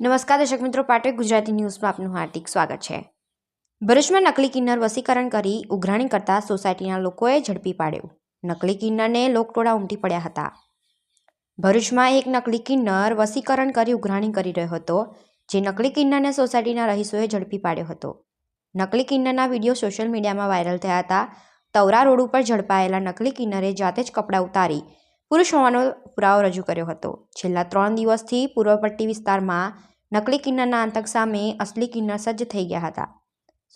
નમસ્કાર દર્શક મિત્રો, પાટવી ગુજરાતી ન્યૂઝમાં આપનું હાર્દિક સ્વાગત છે। ભરૂચમાં નકલી કિન્નર વસીકરણ કરી ઉઘરાણી કરતા સોસાયટીના લોકોએ ઝડપી પાડ્યો। નકલી કિન્નરને લોકટોળા ઉમટી પડ્યા હતા। ભરૂચમાં એક નકલી કિન્નર વસીકરણ કરી ઉઘરાણી કરી રહ્યો હતો, જે નકલી કિન્નરને સોસાયટીના રહીશોએ ઝડપી પાડ્યો હતો। નકલી કિન્નરના વિડીયો સોશિયલ મીડિયામાં વાયરલ થયા હતા। તવરા રોડ ઉપર ઝડપાયેલા નકલી કિન્નરે જાતે જ કપડાં ઉતારી પુરુષ હોવાનો પુરાવો રજૂ કર્યો હતો। છેલ્લા 3 દિવસથી પૂર્વપટ્ટી વિસ્તારમાં નકલી કિન્નરના આતંક સામે અસલી કિન્નર સજ્જ થઈ ગયા હતા।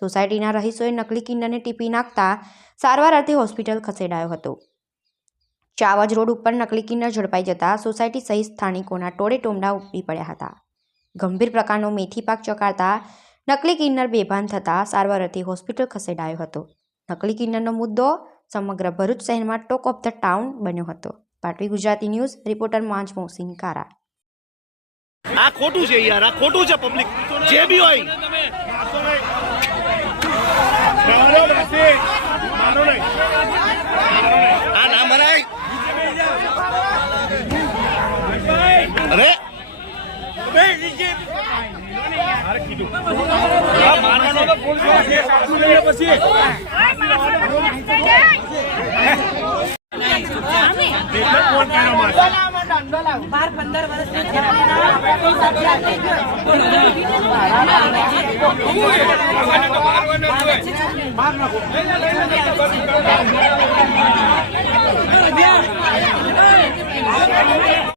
સોસાયટીના રહીશોએ નકલી કિન્નરને ટીપી નાખતા સારવાર અર્થે હોસ્પિટલ ખસેડાયો હતો। ચાવજ રોડ ઉપર નકલી કિન્નર ઝડપાઈ જતા સોસાયટી સહિત સ્થાનિકોના ટોળે ટોમડા ઉમટી પડ્યા હતા। ગંભીર પ્રકારનો મેથી પાક ચકાડતા નકલી કિન્નર બેભાન થતા સારવાર અર્થે હોસ્પિટલ ખસેડાયો હતો। નકલી કિન્નરનો મુદ્દો સમગ્ર ભરૂચ શહેરમાં ટોક ઓફ ધ ટાઉન બન્યો હતો। પાટવી ગુજરાતી ન્યૂઝ રિપોર્ટર માંજ મોહસિન કારા। આ ખોટું છે યાર, આ ખોટું છે। પબ્લિક જે બી હોય આ ના મરાય। અરે મારવાનો તો પછી